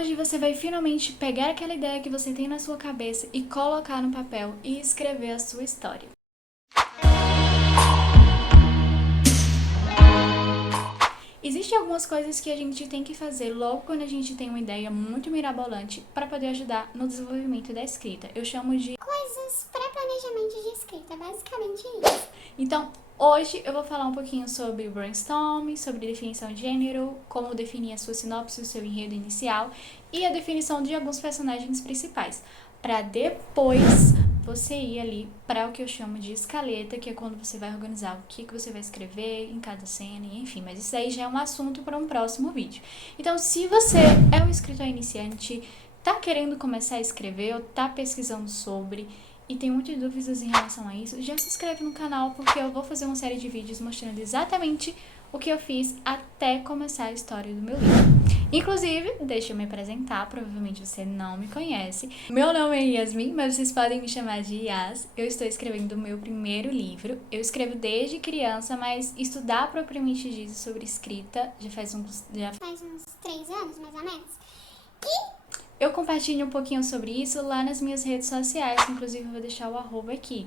hoje você vai finalmente pegar aquela ideia que você tem na sua cabeça e colocar no papel e escrever a sua história. Existem algumas coisas que a gente tem que fazer logo quando a gente tem uma ideia muito mirabolante para poder ajudar no desenvolvimento da escrita. Eu chamo de coisas pré-planejamento de escrita, basicamente isso. Então, hoje eu vou falar um pouquinho sobre brainstorming, sobre definição de gênero, como definir a sua sinopse, o seu enredo inicial e a definição de alguns personagens principais, para depois você ir ali para o que eu chamo de escaleta, que é quando você vai organizar o que você vai escrever em cada cena, enfim, mas isso aí já é um assunto para um próximo vídeo. Então, se você é um escritor iniciante, tá querendo começar a escrever ou tá pesquisando sobre e tem muitas dúvidas em relação a isso, já se inscreve no canal porque eu vou fazer uma série de vídeos mostrando exatamente o que eu fiz até começar a história do meu livro. Inclusive, deixa eu me apresentar, provavelmente você não me conhece. Meu nome é Yasmin, mas vocês podem me chamar de Yas. Eu estou escrevendo o meu primeiro livro. Eu escrevo desde criança, mas estudar propriamente dito sobre escrita faz uns 3 anos, mais ou menos. Eu compartilho um pouquinho sobre isso lá nas minhas redes sociais, inclusive eu vou deixar o arroba aqui.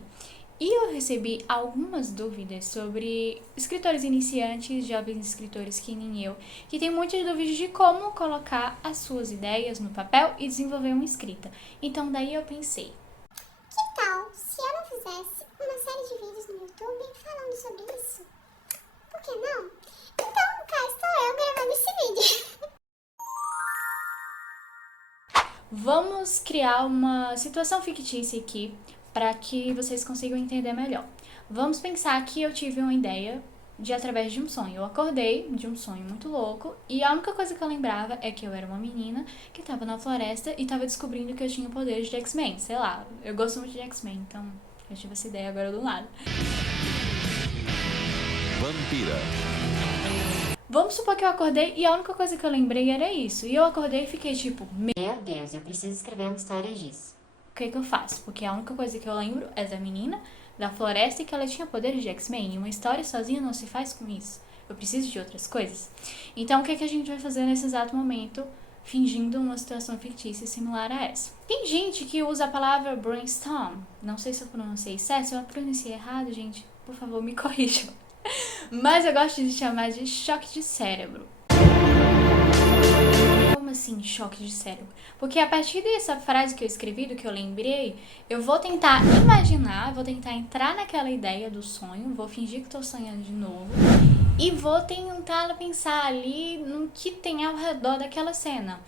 E eu recebi algumas dúvidas sobre escritores iniciantes, jovens escritores que nem eu, que têm muitas dúvidas de como colocar as suas ideias no papel e desenvolver uma escrita. Então daí eu pensei, Que tal se eu não fizesse uma série de vídeos no YouTube falando sobre isso? Por que não? Então, cá estou eu gravando esse vídeo. vamos criar uma situação fictícia aqui para que vocês consigam entender melhor. Vamos pensar que eu tive uma ideia através de um sonho. Eu acordei de um sonho muito louco e a única coisa que eu lembrava é que eu era uma menina que estava na floresta e estava descobrindo que eu tinha poderes de X-Men. Sei lá, eu gosto muito de X-Men, então eu tive essa ideia agora do nada. Vampira. Vamos supor que eu acordei e a única coisa que eu lembrei era isso. E eu acordei e fiquei tipo, Meu Deus, eu preciso escrever uma história disso. o que eu faço? Porque a única coisa que eu lembro é da menina da floresta e que ela tinha poderes de X-Men. E uma história sozinha não se faz com isso. Eu preciso de outras coisas. Então, o que a gente vai fazer nesse exato momento, fingindo uma situação fictícia similar a essa? Tem gente que usa a palavra brainstorm. Não sei se eu pronunciei certo. Se eu pronunciei errado, gente, por favor, me corrijam. Mas eu gosto de chamar de choque de cérebro. Como assim, choque de cérebro? Porque a partir dessa frase que eu escrevi, do que eu lembrei, eu vou tentar imaginar, vou tentar entrar naquela ideia do sonho, vou fingir que estou sonhando de novo e vou tentar pensar ali no que tem ao redor daquela cena.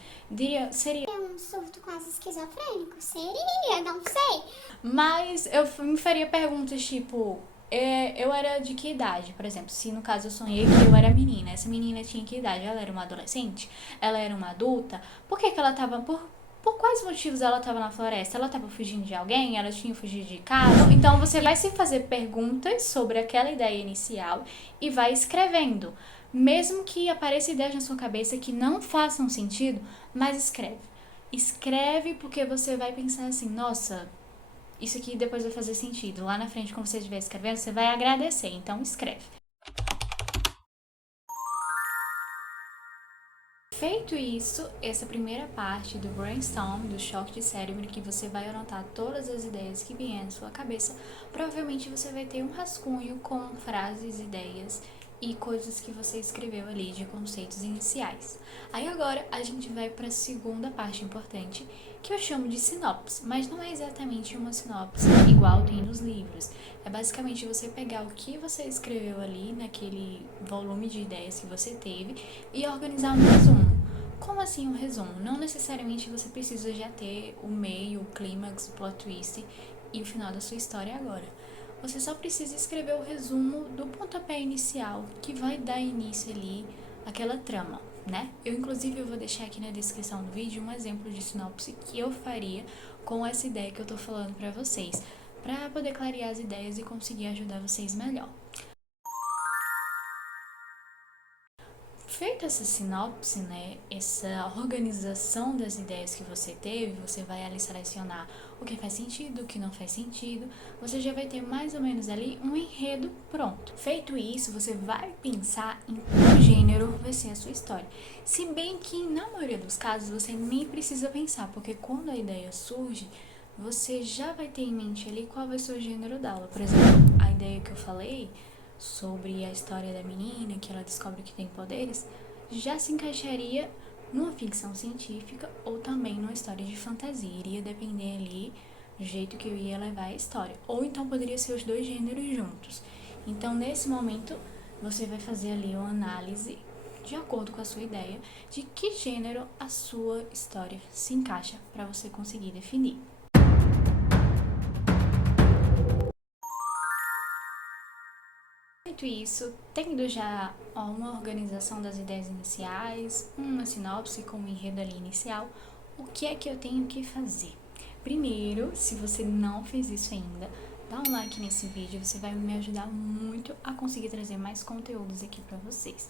Seria Um surto quase esquizofrênico? Seria, não sei. Mas eu me faria perguntas tipo, eu era de que idade? Por exemplo, se no caso eu sonhei que eu era menina, essa menina tinha que idade? Ela era uma adolescente? Ela era uma adulta? Por que ela tava. Por quais motivos ela estava na floresta? Ela estava fugindo de alguém? Ela tinha fugido de casa? Então você vai se fazer perguntas sobre aquela ideia inicial e vai escrevendo. Mesmo que apareça ideias na sua cabeça que não façam sentido, mas escreve. Escreve porque você vai pensar assim, nossa, isso aqui depois vai fazer sentido. Lá na frente, quando você estiver escrevendo, você vai agradecer. Então, escreve. Feito isso, essa primeira parte do brainstorm, do choque de cérebro, que você vai anotar todas as ideias que vierem na sua cabeça, provavelmente você vai ter um rascunho com frases, ideias e coisas que você escreveu ali de conceitos iniciais. Aí agora a gente vai para a segunda parte importante, que eu chamo de sinopse, mas não é exatamente uma sinopse igual tem nos livros. É basicamente você pegar o que você escreveu ali naquele volume de ideias que você teve e organizar um resumo. Como assim um resumo? Não necessariamente você precisa já ter o meio, o clímax, o plot twist e o final da sua história agora. Você só precisa escrever o resumo do pontapé inicial que vai dar início ali àquela trama, né? Inclusive, eu vou deixar aqui na descrição do vídeo um exemplo de sinopse que eu faria com essa ideia que eu tô falando pra vocês, pra poder clarear as ideias e conseguir ajudar vocês melhor. Feita essa sinopse, né, essa organização das ideias que você teve, você vai ali selecionar o que faz sentido, o que não faz sentido, você já vai ter mais ou menos ali um enredo pronto. Feito isso, você vai pensar em qual gênero vai ser a sua história. Se bem que na maioria dos casos você nem precisa pensar, porque quando a ideia surge, você já vai ter em mente ali qual vai ser o gênero dela. Por exemplo, a ideia que eu falei sobre a história da menina, que ela descobre que tem poderes, já se encaixaria numa ficção científica ou também numa história de fantasia. Iria depender ali do jeito que eu ia levar a história. Ou então poderia ser os dois gêneros juntos. Então, nesse momento, você vai fazer ali uma análise de acordo com a sua ideia de que gênero a sua história se encaixa para você conseguir definir. Feito isso, tendo já uma organização das ideias iniciais, uma sinopse com um enredo ali inicial, o que é que eu tenho que fazer? Primeiro, se você não fez isso ainda, dá um like nesse vídeo, você vai me ajudar muito a conseguir trazer mais conteúdos aqui para vocês.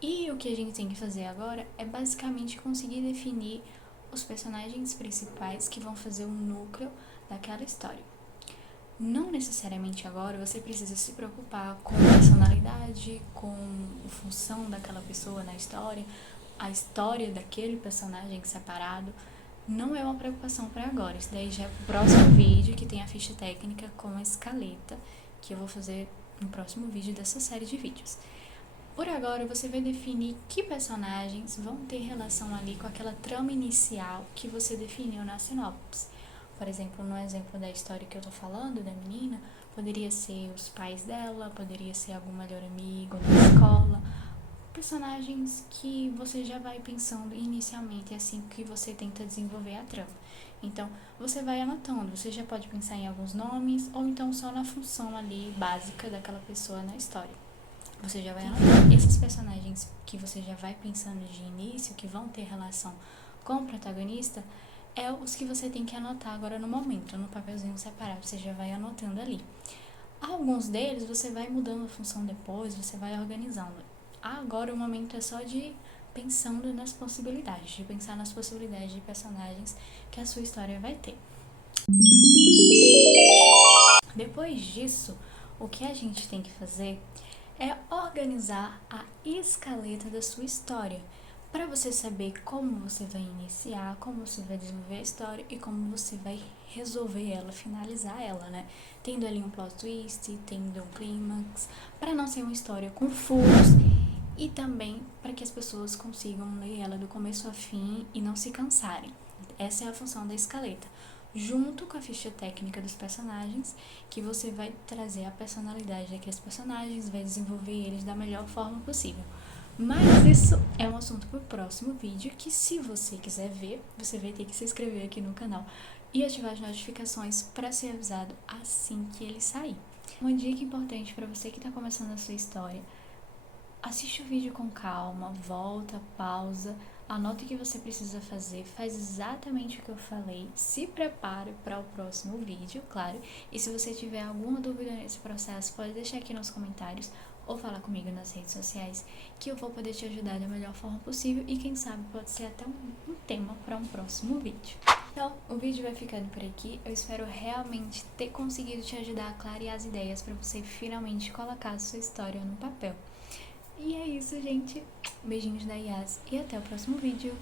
E o que a gente tem que fazer agora é basicamente conseguir definir os personagens principais que vão fazer o núcleo daquela história. Não necessariamente agora você precisa se preocupar com a personalidade, com a função daquela pessoa na história, a história daquele personagem separado. Não é uma preocupação para agora. Isso daí já é o próximo vídeo, que tem a ficha técnica com a escaleta, que eu vou fazer no próximo vídeo dessa série de vídeos. Por agora, você vai definir que personagens vão ter relação ali com aquela trama inicial que você definiu na sinopse. Por exemplo, no exemplo da história que eu tô falando, da menina, poderia ser os pais dela, poderia ser algum melhor amigo na escola. Personagens que você já vai pensando inicialmente assim que você tenta desenvolver a trama. Então, você vai anotando, você já pode pensar em alguns nomes ou então só na função ali básica daquela pessoa na história. Você já vai anotar. Esses personagens que você já vai pensando de início, que vão ter relação com o protagonista, é os que você tem que anotar agora no momento, no papelzinho separado, você já vai anotando ali. Alguns deles você vai mudando a função depois, você vai organizando. Agora o momento é só de pensando nas possibilidades, de pensar nas possibilidades de personagens que a sua história vai ter. Depois disso, o que a gente tem que fazer é organizar a escaleta da sua história, para você saber como você vai iniciar, como você vai desenvolver a história e como você vai resolver ela, finalizar ela, né? Tendo ali um plot twist, tendo um clímax, para não ser uma história com furos e também para que as pessoas consigam ler ela do começo ao fim e não se cansarem. Essa é a função da escaleta. Junto com a ficha técnica dos personagens, que você vai trazer a personalidade daqueles personagens, vai desenvolver eles da melhor forma possível. Mas isso é um assunto para o próximo vídeo, que se você quiser ver, você vai ter que se inscrever aqui no canal e ativar as notificações para ser avisado assim que ele sair. Uma dica importante para você que está começando a sua história: assiste o vídeo com calma, volta, pausa, anota o que você precisa fazer, faz exatamente o que eu falei, se prepare para o próximo vídeo, claro. E se você tiver alguma dúvida nesse processo, pode deixar aqui nos comentários ou falar comigo nas redes sociais, que eu vou poder te ajudar da melhor forma possível e quem sabe pode ser até um tema para um próximo vídeo. Então, o vídeo vai ficando por aqui. Eu espero realmente ter conseguido te ajudar a clarear as ideias para você finalmente colocar a sua história no papel. E é isso, gente. Beijinhos da Yas e até o próximo vídeo.